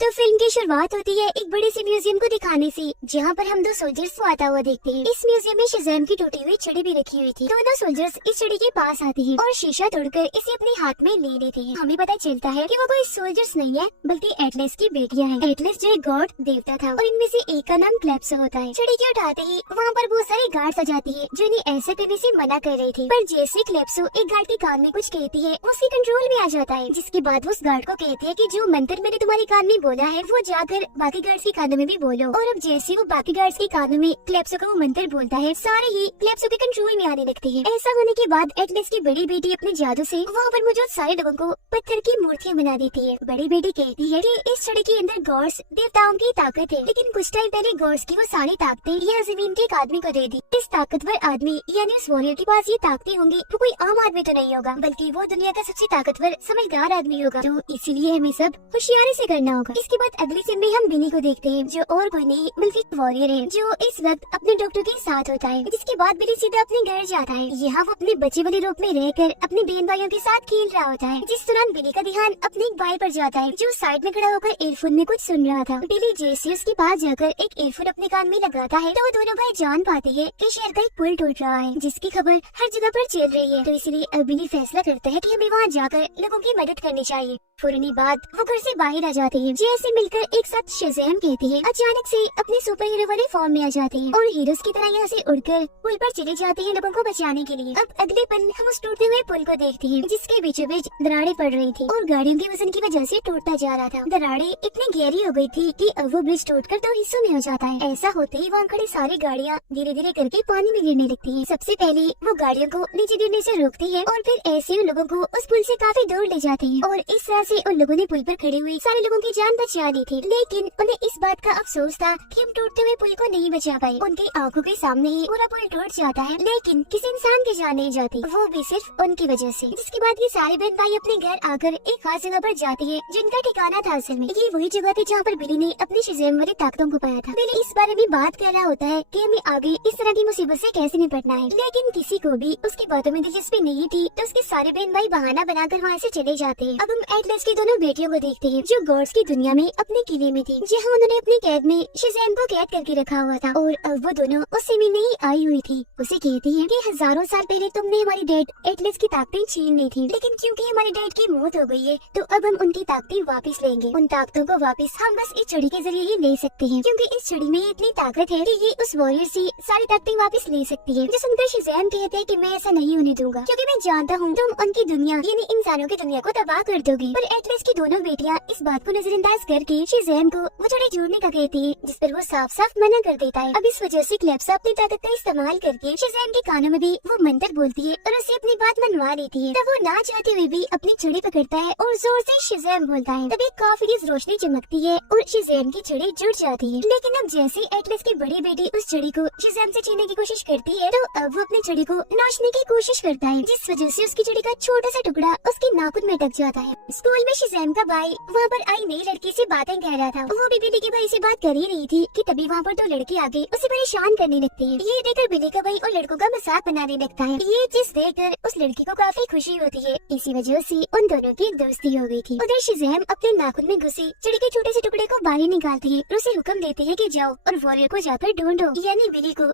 तो फिल्म की शुरुआत होती है एक बड़े से म्यूजियम को दिखाने से, जहाँ पर हम दो सोल्जर्स को आता हुआ देखते हैं। इस म्यूजियम में शज़ैम की टूटी हुई छड़ी भी रखी हुई थी। दोनों सोल्जर्स इस छड़ी के पास आते हैं और शीशा तोड़कर इसे अपने हाथ में ले लेते हैं। हमें पता चलता है कि वो कोई सोल्जर्स नहीं है बल्कि एटलस की बेटियां हैं। एटलस जो एक गॉड देवता था और इनमें से एक का नाम क्लेप्सो होता है। छड़ी के उठाते ही वहाँ पर बहुत सारे गार्ड्स आ जाती है जो इन्हें ऐसा करने से मना कर रहे थे, पर जैसे क्लेप्सो एक गार्ड के कान में कुछ कहती है उसके कंट्रोल में आ जाता है, जिसके बाद वो उस गार्ड को कहती है कि जो मंत्र मैंने तुम्हारे कान में बोला है वो जाकर बाकी गार्ड्स के कानों में भी बोलो। और अब जैसे वो बाकी गार्ड्स के कानों में क्लेप्सो का वो मंत्र बोलता है, सारे ही क्लेप्सो के कंट्रोल में आने लगते हैं। ऐसा होने के बाद एटलस की बड़ी बेटी अपने जादू से वहाँ पर मौजूद सारे लोगों को पत्थर की मूर्तियाँ बना देती है। बड़ी बेटी कहती है कि इस छड़ी के अंदर गॉड्स देवताओं की ताकत है, लेकिन कुछ टाइम पहले गॉड्स की वो सारी ताकतें यह जमीन के एक आदमी को दे दी। इस ताकतवर आदमी यानी उस वॉरियर के पास ये ताकतें होंगी तो कोई आम आदमी तो नहीं होगा, बल्कि वो दुनिया का सबसे ताकतवर समझदार आदमी होगा, तो इसीलिए हमें सब होशियारी से करना होगा। इसके बाद अगली फिल्म में हम बिनी को देखते हैं, जो और कोई नहीं बल्कि वॉरियर है, जो इस वक्त अपने डॉक्टर के साथ होता है। जिसके बाद बिनी सीधा अपने घर जाता है। यहाँ वो अपने बच्चे वाले रूप में रहकर अपने बहन भाइयों के साथ खेल रहा होता है। जिस दौरान बिनी का ध्यान अपने एक भाई पर जाता है जो साइड में खड़ा होकर एयरफोन में कुछ सुन रहा था। बिनी जैसे उसके पास जाकर एक एयरफोन अपने कान में लगाता है तो वो दोनों भाई जान पाते हैं कि शहर का एक पुल टूट रहा है, जिसकी खबर हर जगह पर चल रही है। तो इसलिए अब बिनी फैसला करता है कि हमें वहाँ जाकर लोगों की मदद करनी चाहिए। फौरनी बाद वो घर से बाहर आ जाते हैं। जैसे मिलकर एक साथ शज़ैम कहते हैं, अचानक से अपने सुपर हीरो वाले फॉर्म में आ जाते हैं और हीरोज की तरह यहाँ से उड़कर पुल पर चले जाते हैं लोगों को बचाने के लिए। अब अगले पल हम उस टूटते हुए पुल को देखते हैं, जिसके बीचों बीच दरारें पड़ रही थी और गाड़ियों के वजन की वजह से टूटता जा रहा था। दरारें इतनी गहरी हो गई थी कि अब वो ब्रिज टूटकर दो हिस्सों में हो जाता है। ऐसा होते ही वहाँ खड़ी सारी गाड़ियाँ धीरे धीरे करके पानी में गिरने लगती है। सबसे पहले वो गाड़ियों को नीचे गिरने से रोकती है और फिर ऐसे उन लोगों को उस पुल से काफी दूर ले जाते हैं और इस तरह से उन लोगों ने पुल पर खड़े हुए सारे लोगों की जान बचा ली थी। लेकिन उन्हें इस बात का अफसोस था कि हम टूटते हुए पुल को नहीं बचा पाए। उनकी आंखों के सामने ही पूरा पुल टूट जाता है, लेकिन किसी इंसान की जान नहीं जाती, वो भी सिर्फ उनकी वजह से। जिसके बाद ये सारे बहन भाई अपने घर आकर एक खास जगह पर जाते हैं जिनका ठिकाना था असल में ये वही जगह थी जहाँ पर बिली ने अपनी शज़ैम वाली ताकतों को पाया था। बिली इस बारे में बात कर रहा होता है कि हमें आगे इस तरह की मुसीबत से कैसे निपटना है, लेकिन किसी को भी उसकी बातों में दिलचस्पी नहीं थी, तो उसके सारे बहन भाई बहाना बनाकर वहाँ से चले जाते हैं। अब हम एटलस की दोनों बेटियों को देखते हैं जो गॉड्स की दुनिया में अपने किले में थी, जहाँ उन्होंने अपनी कैद में शज़ैम को कैद करके रखा हुआ था और अब वो दोनों उससे मिलने ही आई हुई थी। उसे कहती है कि हजारों साल पहले तुमने हमारी डैड एटलस की ताकतें छीन ली थी, लेकिन क्योंकि हमारे डैड की मौत हो गई है तो अब हम उनकी ताकतें वापस लेंगे। उन ताकतों को वापस हम बस इस छड़ी के जरिए ही ले सकते हैं, क्योंकि इस छड़ी में इतनी ताकत है कि ये उस वॉरियर से सारी ताकतें वापस ले सकती है। जो सुनकर शज़ैम कहते हैं कि मैं ऐसा नहीं होने दूंगा, क्योंकि मैं जानता हूँ तुम उनकी दुनिया यानी इंसानों की दुनिया को तबाह कर दोगी। पर एटलस की दोनों बेटियाँ इस बात को नजरअंदाज करके शज़ैम को वो छड़ी जोड़ने का कहती है, जिस पर वो साफ साफ मना कर देता है। अब इस वजह से क्लेप्सो अपनी ताकत का इस्तेमाल करके शज़ैम के कानों में भी वो मंत्र बोलती है और उसे अपनी बात मनवा लेती है। तब वो ना चाहते हुए भी अपनी छड़ी पकड़ता है और जोर से शज़ैम बोलता है। तब एक काफी तेज रोशनी चमकती है और शज़ैम की छड़ी जुड़ जाती है। लेकिन अब जैसे एटलस की बड़ी बेटी उस छड़ी को शज़ैम से छीनने की कोशिश करती है तो अब वो अपनी छड़ी को नोचने की कोशिश करता है, जिस वजह से उसकी छड़ी का छोटा सा टुकड़ा उसके नाखून में अटक जाता है। स्कूल में शज़ैम का भाई वहाँ पर आई नई लड़की से बातें कह रहा था। वो भी बिली के भाई से बात कर ही रही थी कि तभी वहाँ पर दो लड़के आगे उसे परेशान करने लगते हैं। ये देखकर बिली का भाई और लड़कों का मजाक बनाने लगता है। ये चीज देखकर उस लड़की को काफी खुशी होती है। इसी वजह से उन दोनों की दोस्ती हो गई थी। उधर शज़ैम अपने नाखून में घुसी छड़ी के छोटे से टुकड़े को बाहर निकालती है और उसे हुक्म देती है कि जाओ और वॉरियर को जाकर ढूंढो, यानी बिली को।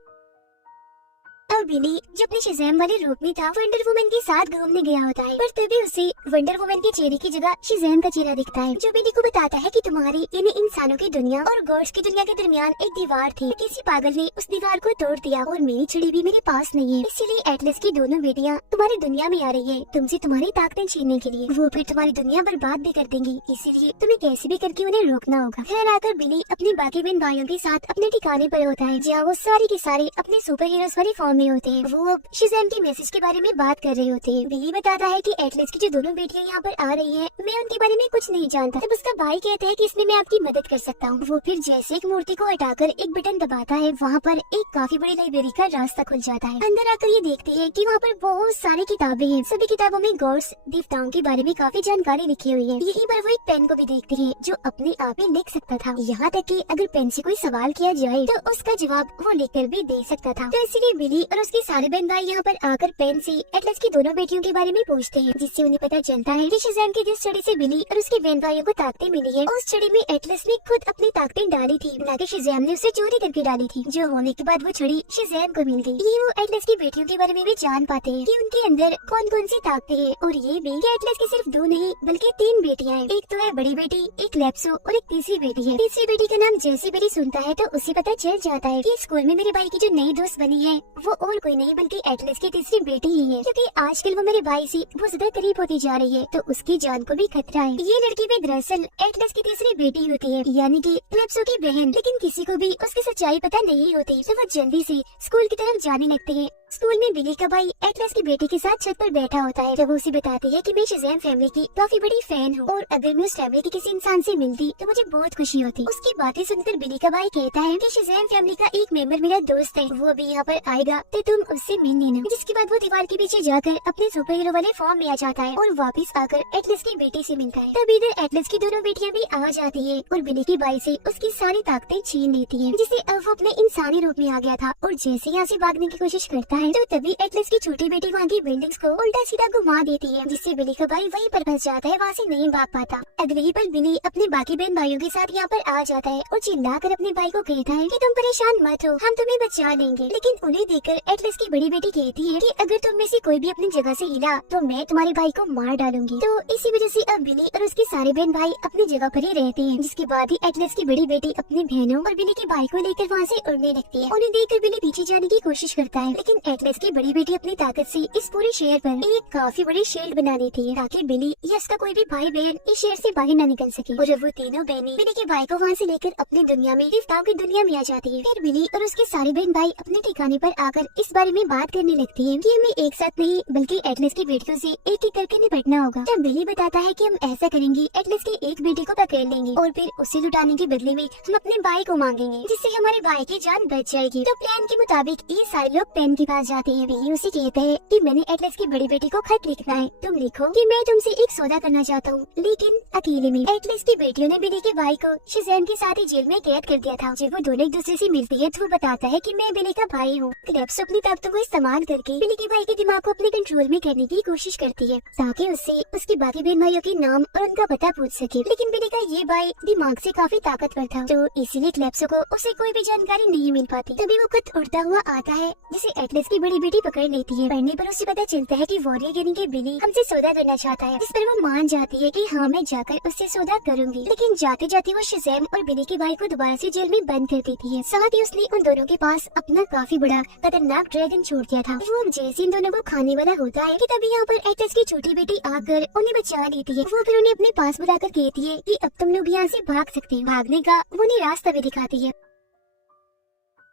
अब बिली जो अपने शज़ैम वाले रूप में था वंडर वुमन के साथ घूमने गया होता है, पर तभी उसे वंडर वुमन के चेहरे की जगह शज़ैम का चेहरा दिखता है, जो बिली को बताता है कि तुम्हारी यानी इंसानों की दुनिया और गॉड्स की दुनिया के दरमियान एक दीवार थी। किसी पागल ने उस दीवार को तोड़ दिया और मेरी छड़ी भी मेरे पास नहीं है, इसीलिए एटलस की दोनों बेटियाँ तुम्हारी दुनिया में आ रही है तुमसे तुम्हारी ताकतें छीनने के लिए। वो फिर तुम्हारी दुनिया बर्बाद भी कर देंगी, इसीलिए तुम्हें कैसे भी करके उन्हें रोकना होगा। घर आकर बिली अपने बाकी बहन भाइयों के साथ अपने ठिकाने पर होता है, जहाँ वो सारे के सारे अपने सुपर हीरोज वाली फॉर्म में होते हैं। वो अब शज़ैम के मैसेज के बारे में बात कर रहे होते हैं। बिली बताता है कि एटलस की जो दोनों बेटियां यहाँ पर आ रही हैं, मैं उनके बारे में कुछ नहीं जानता। तब उसका भाई कहता है कि इसमें मैं आपकी मदद कर सकता हूँ। वो फिर जैसे एक मूर्ति को हटाकर एक बटन दबाता है, वहाँ पर एक काफी बड़ी लाइब्रेरी का रास्ता खुल जाता है। अंदर आकर ये देखते हैं कि वहाँ पर बहुत सारी किताबें हैं। सभी किताबों में गॉड्स देवताओं के बारे में काफी जानकारी लिखी हुई है। यहीं पर वो एक पेन को भी देखते हैं जो अपने आप ही लिख सकता था, यहाँ तक कि अगर पेन से कोई सवाल किया जाए तो उसका जवाब वो लिखकर भी दे सकता था। तो इसलिए बिली और उसके सारे बहन भाई यहाँ पर आकर पेन से एटलस की दोनों बेटियों के बारे में पूछते हैं, जिससे उन्हें पता चलता है कि शज़ैम की जिस छड़ी से बिली और उसके बहन भाइयों को ताकतें मिली है, उस छड़ी में एटलस ने खुद अपनी ताकतें डाली थी, ना कि शज़ैम ने उसे चोरी करके डाली थी, जो होने के बाद वो छड़ी शज़ैम को मिल गई। ये वो एटलस की बेटियों के बारे में भी जान पाते हैं कि उनके अंदर कौन कौन सी ताकतें हैं, और ये भी कि एटलस की सिर्फ 2 नहीं बल्कि 3 बेटियां हैं। एक तो है बड़ी बेटी, एक लैप्सो और एक तीसरी बेटी है। तीसरी बेटी का नाम जैसे बेटी सुनता है तो उसे पता चल जाता है कि स्कूल में मेरे भाई की जो नई दोस्त बनी है वो और कोई नहीं बल्कि एटलस की तीसरी बेटी ही है, क्योंकि आजकल वो मेरे भाई से बहुत ज्यादा करीब होती जा रही है, तो उसकी जान को भी खतरा है। ये लड़की भी दरअसल एटलस की तीसरी बेटी होती है, यानी कि लैप्सो की बहन, लेकिन किसी को भी उसकी सच्चाई पता नहीं होती, तो वो जल्दी से स्कूल की तरफ जाने लगते हैं। स्कूल में बिली का भाई एटलस की बेटी के साथ छत पर बैठा होता है, जब वो उसे बताती है कि मैं शज़ैम फैमिली की काफी बड़ी फैन हूँ और अगर मैं उस फैमिली के किसी इंसान से मिलती तो मुझे बहुत खुशी होती। उसकी बातें सुनकर बिली का भाई कहता है कि शज़ैम फैमिली का एक मेंबर मेरा दोस्त है, वो अभी यहाँ पर आएगा तो तुम उससे मिल लेना। जिसके बाद वो दीवार के पीछे जाकर अपने सुपर हीरो वाले फॉर्म में आ जाता है और वापस आकर एटलस की बेटी से मिलता है। तब इधर एटलस की दोनों बेटियां भी आ जाती है और बिली के भाई से उसकी सारी ताकतें छीन लेती है, जिससे अब वो अपने इंसानी रूप में आ गया था और जैसे यहाँ से भागने की कोशिश करता है तो तभी एटलस की छोटी बेटी वहाँ की बिल्डिंग्स को उल्टा सीधा घुमा देती है, जिससे बिली का भाई वहीं पर फंस जाता है, वहाँ से नहीं भाग पाता। अगले ही पल बिली अपने बाकी बहन भाइयों के साथ यहाँ पर आ जाता है और चिल्लाकर अपने भाई को कहता है कि तुम परेशान मत हो, हम तुम्हें बचा लेंगे। लेकिन उन्हें देखकर एटलस की बड़ी बेटी कहती है कि अगर तुम में से कोई भी अपनी जगह से हिला तो मैं तुम्हारे भाई को मार डालूंगी। तो इसी वजह से अब बिली और उसके सारे बहन भाई अपनी जगह पर ही रहते हैं। जिसके बाद ही एटलस की बड़ी बेटी अपनी बहनों और बिली के भाई को लेकर वहाँ से उड़ने लगती है। उन्हें देखकर बिली पीछे जाने की कोशिश करता है, लेकिन एटलस की बड़ी बेटी अपनी ताकत से इस पूरे शहर पर एक काफी बड़ी शील्ड बना देती है, ताकि बिली या उसका कोई भी भाई बहन इस शहर से बाहर न निकल सके। और वो तीनों बहनें बिली के भाई को वहाँ से लेकर अपनी दुनिया में, देवताओं की दुनिया में आ जाती है। फिर बिली और उसके सारे बहन भाई अपने ठिकाने पर आकर इस बारे में बात करने लगती है कि हमें एक साथ नहीं बल्कि एटलस की बेटियों से एक एक करके निपटना होगा। तब बिली बताता है कि हम ऐसा करेंगे, एटलस की एक बेटी को पकड़ लेंगे और फिर उसे लुटाने के बदले में हम अपने भाई को मांगेंगे, जिससे हमारे भाई की जान बच जाएगी। तो प्लान के मुताबिक ये सारे लोग पेन के पास जाते हैं। बिली उसे कहते हैं कि मैंने एटलस की बड़ी बेटी को खत लिखना है, तुम लिखो कि मैं तुमसे एक सौदा करना चाहता हूँ, लेकिन अकेले में। एटलस की बेटियों ने बिली के भाई को शज़ैम के साथ ही जेल में कैद कर दिया था। जब वो दोनों एक दूसरे से मिलती है तो वो बताता है कि मैं बिली का भाई हूँ। लैप्सो अपनी ताकतों को इस्तेमाल करके बिली के भाई के दिमाग को अपने कंट्रोल में करने की कोशिश करती है, ताकि उससे उसके बाकी बहन भाइयों के नाम और उनका पता पूछ सके। लेकिन बिली का ये भाई दिमाग से काफी ताकतवर था, तो इसीलिए लैप्सो को उसे कोई भी जानकारी नहीं मिल पाती। तभी वो खुद उड़ता हुआ आता है, जिसे एटलस की बड़ी बेटी पकड़ लेती है। पढ़ने पर उसे पता चलता है कि वॉरियर यानी कि बिली हमसे सौदा करना चाहता है। इस पर वो मान जाती है कि हाँ मैं जाकर उससे सौदा करूंगी। लेकिन जाते जाते वो शज़ैम और बिली के भाई को दोबारा से जेल में बंद कर देती है। साथ ही उसने उन दोनों के पास अपना काफी बड़ा खतरनाक ड्रैगन छोड़ दिया था। वो जैसे इन दोनों को खाने वाला होता है कि तभी यहाँ पर एटलस की छोटी बेटी आकर उन्हें बचा लेती है। वो फिर उन्हें अपने पास बुलाकर कहती है कि अब तुम लोग यहाँ से भाग सकते हैं। भागने का वो उन्हें रास्ता भी दिखाती है।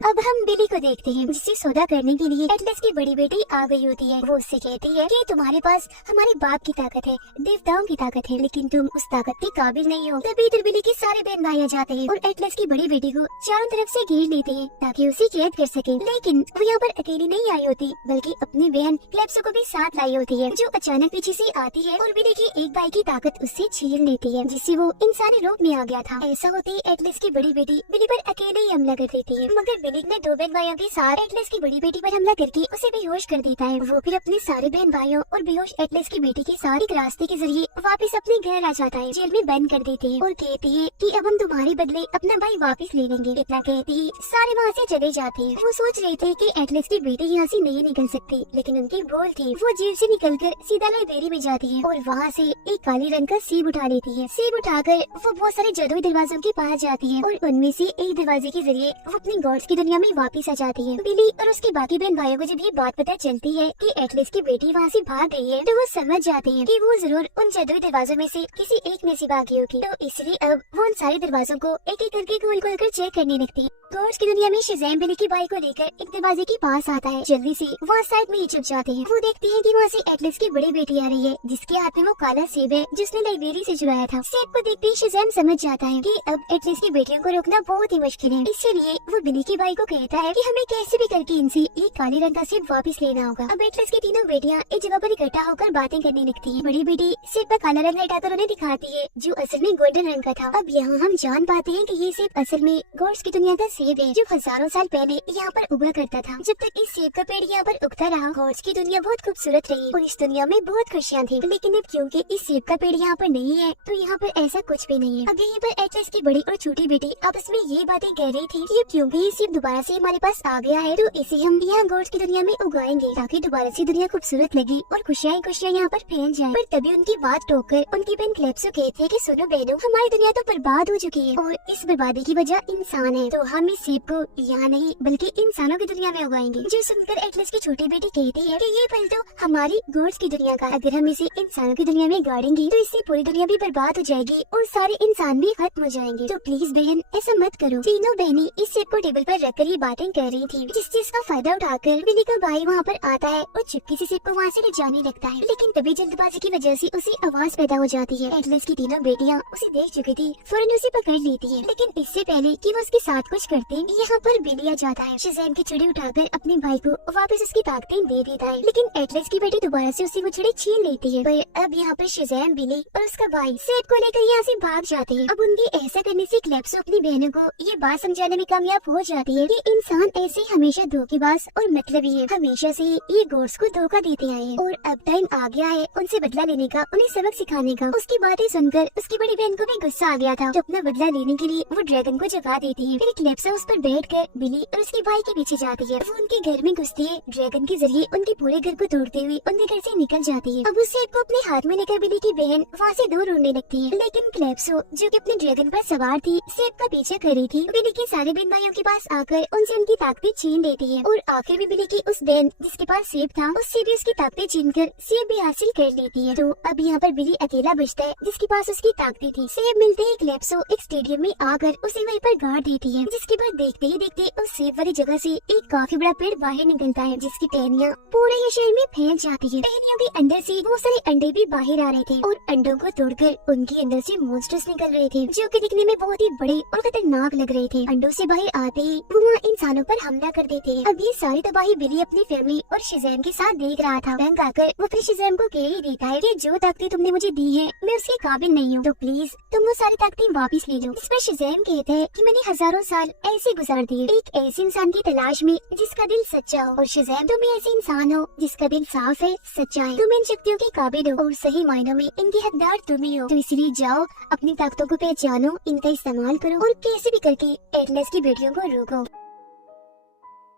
अब हम बिली को देखते हैं, जिससे सौदा करने के लिए एटलस की बड़ी बेटी आ गई होती है। वो उससे कहती है कि तुम्हारे पास हमारे बाप की ताकत है, देवताओं की ताकत है, लेकिन तुम उस ताकत के काबिल नहीं हो। तभी इधर बिली के सारे बहन भाई आ जाते हैं और एटलस की बड़ी बेटी को चारों तरफ से घेर लेते हैं ताकि उसे कैद कर सके। लेकिन वो यहाँ पर अकेली नहीं आई होती, बल्कि अपनी बहन लैप्सो को भी साथ लाई होती है, जो अचानक पीछे से आती है और बिली की एक भाई की ताकत उससे छीन लेती है, जिससे वो इंसानी रूप में आ गया था। ऐसा होते ही एटलस की बड़ी बेटी बिली पर अकेले ही हमला कर देती है, मगर बिली ने 2 बहन भाइयों के साथ एटलस की बड़ी बेटी पर हमला करके उसे बेहोश कर देता है। वो फिर अपने सारे बहन भाइयों और बेहोश एटलस की बेटी के साथ एक रास्ते के जरिए वापस अपने घर आ जाता है। जेल में बंद कर देते हैं और कहते हैं कि अब हम तुम्हारे बदले अपना भाई वापस ले लेंगे। इतना कहते ही सारे वहाँ से चले जाते हैं। वो सोच रहे थे कि एटलस की बेटी यहाँ से नहीं निकल सकती, लेकिन उनकी भूल थी। वो जेल से निकलकर सीधा लाइब्रेरी में जाती है और वहाँ से एक काले रंग का सेब उठा लेती है। सेब उठाकर वो बहुत सारे जादुई दरवाजों के पास जाती है और उनमें से एक दरवाजे के जरिए वो अपनी गॉड्स की दुनिया में वापस आ जाती है। बिली और उसके बाकी बहन भाइयों को जब ये बात पता चलती है कि एटलस की बेटी वहाँ से भाग गई है, तो वो समझ जाते हैं कि वो जरूर उन जादुई दरवाजों में से किसी एक में से भागी होगी। तो इसलिए अब वो उन सारे दरवाजों को एक एक करके खोल खोल कर चेक करने लगती है। गॉड्स की दुनिया में शज़ैम बिली के भाई को लेकर एक दरवाजे के पास आता है। जल्दी से वहाँ साइड में ही छुप जाते हैं। वो देखते हैं कि वहाँ से एटलस की बड़ी बेटी आ रही है, जिसके हाथ में वो काला सेब है जिसने लाइब्रेरी से चुराया था। सेब को देखते ही शज़ैम समझ जाता है कि अब एटलस की बेटियों को रोकना बहुत ही मुश्किल है। इसलिए वो बिली के भाई को कहता है कि हमें कैसे भी करके इनसे एक काले रंग का सेब वापस लेना होगा। अब एटलस की तीनों बेटियां एक जगह पर इकट्ठा होकर बातें करने लगती हैं। बड़ी बेटी सेब पर काला रंग हटाकर उन्हें दिखाती है, जो असल में गोल्डन रंग का था। अब यहाँ हम जान पाते हैं कि ये सेब असल में गॉड्स की दुनिया का सेब है जो हजारों साल पहले यहाँ पर उगा करता था। जब तक इस सेब का पेड़ यहाँ पर उगता रहा, गॉड्स की दुनिया बहुत खूबसूरत रही और इस दुनिया में बहुत खुशियाँ थी। लेकिन अब क्योंकि इस सेब का पेड़ यहाँ पर नहीं है, तो यहाँ पर ऐसा कुछ भी नहीं है। अब यहीं पर एटलस की बड़ी और छोटी बेटी आपस में ये बातें कह रही थी कि क्योंकि ये सेब दोबारा से हमारे पास आ गया है, तो इसे हम यहाँ गॉड्स की दुनिया में उगाएंगे ताकि दोबारा से दुनिया खूबसूरत लगे और खुशियाँ यहाँ पर फैल जाए। पर तभी उनकी बात टोककर उनकी बहन क्लेप्सो कहती है कि सुनो बहनों, हमारी दुनिया तो बर्बाद हो चुकी है और इस बर्बादी की वजह इंसान है, तो हम इस सेब को यहाँ नहीं बल्कि इंसानों की दुनिया में उगाएंगे। जो सुनकर एटलस की छोटी बेटी कहती है कि ये फल तो हमारी गॉड्स की दुनिया का, अगर हम इसे इंसानों की दुनिया में गाड़ेंगे तो इससे पूरी दुनिया भी बर्बाद हो जाएगी और सारे इंसान भी खत्म हो जाएंगे। तो प्लीज बहन ऐसा मत करो। तीनों बहनें इस सेब को टेबल पर रखकर ये बातें कर रही थी, जिस चीज का फायदा उठाकर बिली का भाई वहाँ पर आता है और चुपके से सेब को वहाँ से ले जाने लगता है। लेकिन तभी जल्दबाजी की वजह से उसे आवाज पैदा हो जाती है। एटलस की तीनों बेटियाँ उसे देख चुकी थी, फौरन उसे पकड़ लेती है। लेकिन इससे पहले कि वो उसके साथ कुछ करते, यहाँ पर बिली आ जाता है। शज़ैम की छुरी उठाकर अपने भाई को वापस उसकी ताकतें दे देता है। लेकिन एटलस की बेटी दोबारा से उसे वो छुरी छीन लेती है। पर अब यहाँ पर शज़ैम, बिली और उसका भाई सेब को लेकर यहाँ से भाग जाते हैं। अब उनके ऐसा करने से क्लेप्सो अपनी बहनों को ये बात समझाने में कामयाब हो जाती है कि इंसान ऐसे हमेशा धोखेबाज और मतलबी है, हमेशा से ये गॉड्स को धोखा देते आए हैं और अब टाइम आ गया है उनसे बदला लेने का, उन्हें सबक सिखाने का। उसकी बातें सुनकर उसकी बड़ी बहन को भी गुस्सा आ गया था, जो अपना बदला लेने के लिए वो ड्रैगन को जगा देती है। फिर क्लेप्सो उस पर बैठकर बिली और उसके भाई के पीछे जाती है। वो उनके घर में घुसती है, ड्रैगन के जरिए उनके पूरे घर को तोड़ते हुए उनके घर से निकल जाती है। अब उस सेब को अपने हाथ में लेकर बिली की बहन वहाँ से दूर उड़ने लगती है। लेकिन क्लेप्सो जो कि अपने ड्रैगन पर सवार थी, सेब का पीछा कर रही थी। बिली के सारे बहन भाइयों के पास आकर उनसे उनकी ताकतें छीन लेती है और आखिर में बिली की उस बहन जिसके पास सेब था, उससे भी उसकी ताकतें छीनकर सेब भी हासिल कर लेती है। तो अब यहाँ पर बिली अकेला बचता है जिसके पास उसकी ताकतें थी। सेब मिलते ही क्लेप्सो एक स्टेडियम में आकर उसे वहीं पर गाड़ देती है, जिसके बाद देखते ही देखते उस सेब वाली जगह से एक काफी बड़ा पेड़ बाहर निकलता है, जिसकी टहनियाँ पूरे ही शहर में फैल जाती है। टहनियों के अंदर से बहुत सारे अंडे भी बाहर आ रहे थे और अंडों को तोड़कर उनके अंदर से मॉन्स्टर्स निकल रहे थे, जो कि दिखने में बहुत ही बड़े और खतरनाक लग रहे थे। अंडों से बाहर आते ही वो वहाँ इंसानों पर हमला कर देते हैं। अब ये सारी तबाही बिली अपनी फैमिली और शज़ैम के साथ देख रहा था। बैंक आकर वो फिर शज़ैम को कह ही देता है कि जो ताकतें तुमने मुझे दी है मैं उसके काबिल नहीं हूँ, तो प्लीज तुम वो सारी ताकतें वापस ले लो। इस पर शज़ैम कहता है कि मैंने हजारों साल ऐसे गुजार दिए एक ऐसे इंसान की तलाश में जिसका दिल सच्चा हो, और शज़ैम तुम ऐसे इंसान हो जिसका दिल साफ है, सच्चा है, तुम इन शक्तियों के काबिल हो और सही मायनों में इनके हकदार तुम ही हो। तो इसलिए जाओ अपनी ताकतों को पहचानो, इनका इस्तेमाल करो और कैसे भी करके एटलस की बेटियों को रोको।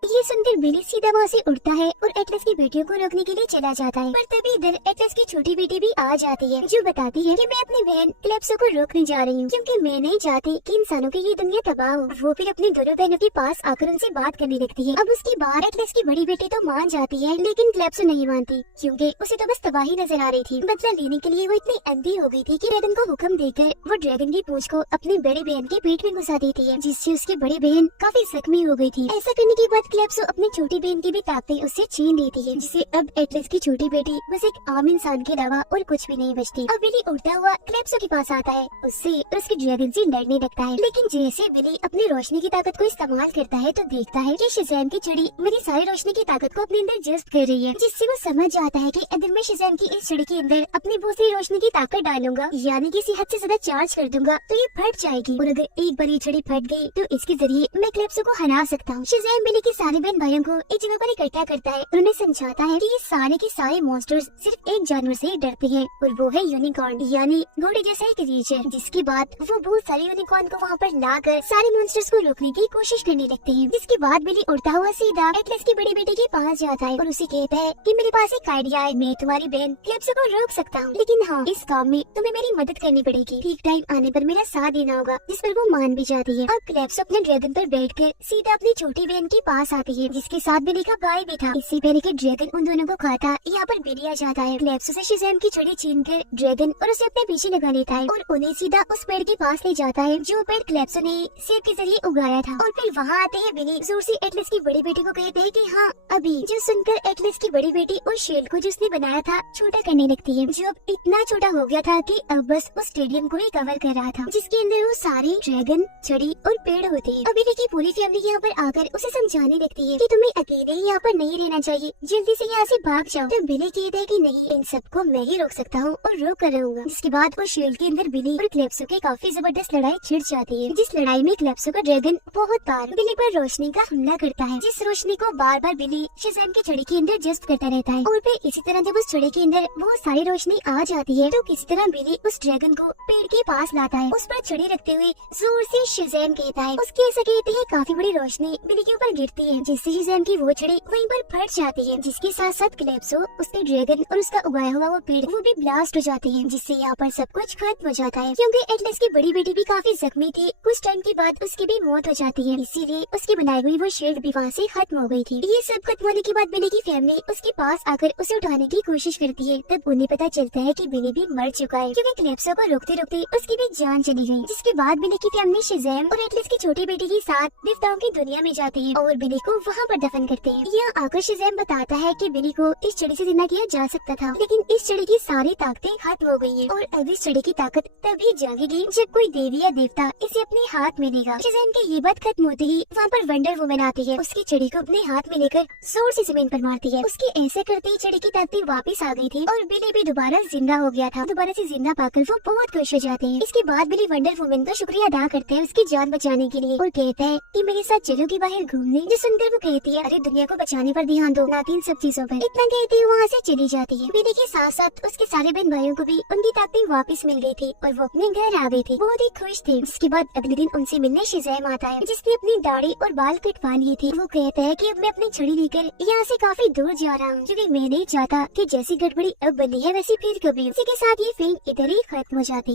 ये सुनकर बिली सीधा वहाँ से उड़ता है और एटलस की बेटियों को रोकने के लिए चला जाता है। पर तभी इधर एटलस की छोटी बेटी भी आ जाती है, जो बताती है कि मैं अपनी बहन क्लेप्सो को रोकने जा रही हूँ, क्योंकि मैं नहीं चाहती कि इंसानों की ये दुनिया तबाह हो। वो फिर अपनी दोनों बहनों के पास आकर उनसे बात करने लगती है। अब उसके बाद एटलस की बड़ी बेटी तो मान जाती है, लेकिन क्लेप्सो नहीं मानती, क्योंकि उसे तो बस तबाही नजर आ रही थी। बदला लेने के लिए वो इतनी अंधी हो गई थी कि ड्रैगन को हुक्म देकर वो ड्रैगन की पूंछ को अपनी बड़ी बहन के पेट में घुसा देती है, जिससे उसकी बड़ी बहन काफी जख्मी हो गई थी। ऐसा करने के बाद क्लेप्सो अपनी छोटी बहन की भी ताकतें उससे छीन लेती है, जिससे अब एटलस की छोटी बेटी बस एक आम इंसान के अलावा और कुछ भी नहीं बचती। अब बिली उड़ता हुआ क्लेप्सो के पास आता है, उससे और उसके ड्रैगन से लड़ने लगता है। लेकिन जैसे बिली अपनी रोशनी की ताकत को इस्तेमाल करता है, तो देखता है कि शज़ैम की छड़ी मेरी सारी रोशनी की ताकत को अपने अंदर जज्ब कर रही है, जिससे वो समझ जाता है कि अगर मैं शज़ैम की इस छड़ी के अंदर अपनी बहुत सी रोशनी की ताकत डालूंगा, यानी कि इसी हद से ज्यादा चार्ज कर दूंगा, तो ये फट जाएगी और अगर एक बार ये छड़ी फट गई तो इसके जरिए मैं क्लेप्सो को हरा सकता हूँ। शज़ैम बिली के सारे बहन भाइयों को एक जगह पर इकट्ठा करता है और उन्हें समझाता है कि ये सारे के सारे मॉन्स्टर्स सिर्फ एक जानवर से ही डरते हैं, और वो है यूनिकॉर्न, यानी घोड़े जैसा एक क्रीचर। जिसके बाद वो बहुत सारे यूनिकॉर्न को वहाँ पर लाकर सारे मॉन्स्टर्स को रोकने की कोशिश करने लगते हैं। जिसके बाद बिली उड़ता हुआ सीधा एटलस की बड़ी बेटी के पास जाता है और उसे कहता है कि मेरे पास एक आइडिया है, मैं तुम्हारी बहन क्लेप्सो को रोक सकता हूँ, लेकिन हाँ इस काम में तुम्हें मेरी मदद करनी पड़ेगी। ठीक टाइम आने पर मेरा साथ देना होगा। जिस पर वो मान भी जाती है। अब क्लेप्सो अपने ड्रैगन पर बैठकर सीधा अपनी छोटी बहन के पास आती है, जिसके साथ बिली का भाई भी था। इससे पहले कि ड्रैगन उन दोनों को खाता, यहाँ पर बिली आ जाता है। क्लेप्सो से शज़ैम की छड़ी छीनकर ड्रैगन और उसे अपने पीछे लगा लेता है और उन्हें सीधा उस पेड़ के पास ले जाता है, जो पेड़ क्लेप्सो ने सेब के जरिए उगाया था। और फिर वहाँ आते हैं बिली जोर से एटलस की बड़ी बेटी को कहते हैं कि हाँ अभी, जो सुनकर एटलस की बड़ी बेटी उस शील्ड को जिसने बनाया था छोटा करने लगती है, जो अब इतना छोटा हो गया था कि अब बस उस स्टेडियम को ही कवर कर रहा था, जिसके अंदर वो सारे ड्रैगन, छड़ी और पेड़ होते हैं। अब बिली की पूरी फैमिली यहाँ पर आकर उसे समझाने कहने लगती है कि तुम्हें अकेले ही यहाँ पर नहीं रहना चाहिए, जल्दी से यहाँ से भाग जाओ। तो बिली कहता है कि नहीं, इन सबको मैं ही रोक सकता हूँ और रोक कर रहूंगा। जिसके बाद वो शील्ड के अंदर बिली और क्लेप्सो के काफी जबरदस्त लड़ाई छिड़ जाती है, जिस लड़ाई में क्लेप्सो का ड्रैगन बहुत बार बिली पर रोशनी का हमला करता है, जिस रोशनी को बार बार बिली शज़ैम की छड़ी के अंदर जज्ब करता रहता है। और फिर इसी तरह जब उस छड़ी के अंदर बहुत सारी रोशनी आ जाती है तो किसी तरह बिली उस ड्रैगन को पेड़ के पास लाता है, उस पर छड़ी रखते हुए जोर से शज़ैम कहता है। उसके ऐसा कहते हैं काफी बड़ी रोशनी बिली के ऊपर गिरती है, जिससे शज़ैम की वो छड़ी वहीं पर फट जाती है, जिसके साथ साथ क्लेप्सो, उसके ड्रैगन और उसका उगाया हुआ वो पेड़ वो भी ब्लास्ट हो जाते हैं, जिससे यहाँ पर सब कुछ खत्म हो जाता है। क्योंकि एटलस की बड़ी बेटी भी काफी जख्मी थी, कुछ टाइम के बाद उसकी भी मौत हो जाती है, इसीलिए उसकी बनाई हुई वो शील्ड भी वहाँ से खत्म हो गई थी। ये सब खत्म होने के बाद बिली की फैमिली उसके पास आकर उसे उठाने की कोशिश करती है। तब उन्हें पता चलता है कि बिली भी मर चुका है, क्योंकि क्लेप्सो को रोकते रोकते उसकी भी जान चली गई। जिसके बाद बिली की फैमिली शज़ैम और एटलस की छोटी बेटी के साथ देवताओं की दुनिया में जाती है और बिली को वहाँ पर दफन करते हैं। यहाँ आकर शज़ैम बताता है कि बिली को इस छड़ी से जिंदा किया जा सकता था, लेकिन इस छड़ी की सारी ताकतें खत्म हो गई है और अब इस छड़ी की ताकत तभी जागेगी जब कोई देवी या देवता इसे अपने हाथ में लेगा। शज़ैम की ये बात खत्म होते ही वहाँ पर वंडर वुमन आती है, उसकी छड़ी को अपने हाथ में लेकर जोर से जमीन पर मारती है। उसके ऐसे करते ही छड़ी की ताकतें वापस आ गई थी और बिली भी दोबारा जिंदा हो गया था। दोबारा से जिंदा पाकर वो बहुत खुश हो जाते हैं। इसके बाद बिली वंडर वुमन का शुक्रिया अदा करते हैं उसकी जान बचाने के लिए और कहता है कि मेरे साथ चलोगी बाहर घूमने। जो सुनकर वो कहती है, अरे दुनिया को बचाने पर ध्यान दो, ना कि इन सब चीजों पर। इतना कहती है वहाँ से चली जाती है। बिली के साथ साथ उसके सारे बहन भाइयों को भी उनकी ताकतें वापस मिल गई थी और वो अपने घर आ गए थे, बहुत ही खुश थे। इसके बाद अगले दिन उनसे मिलने शज़ैम आता है, जिसने अपनी दाढ़ी और बाल कटवा लिए थे। वो कहता है कि अब मैं अपनी छड़ी लेकर यहाँ से काफी दूर जा रहा हूँ, क्योंकि मैं नहीं चाहता कि जैसी गड़बड़ी अब बनी है वैसी फिर कभी। इसी के साथ ये फिल्म इधर ही खत्म हो जाती है।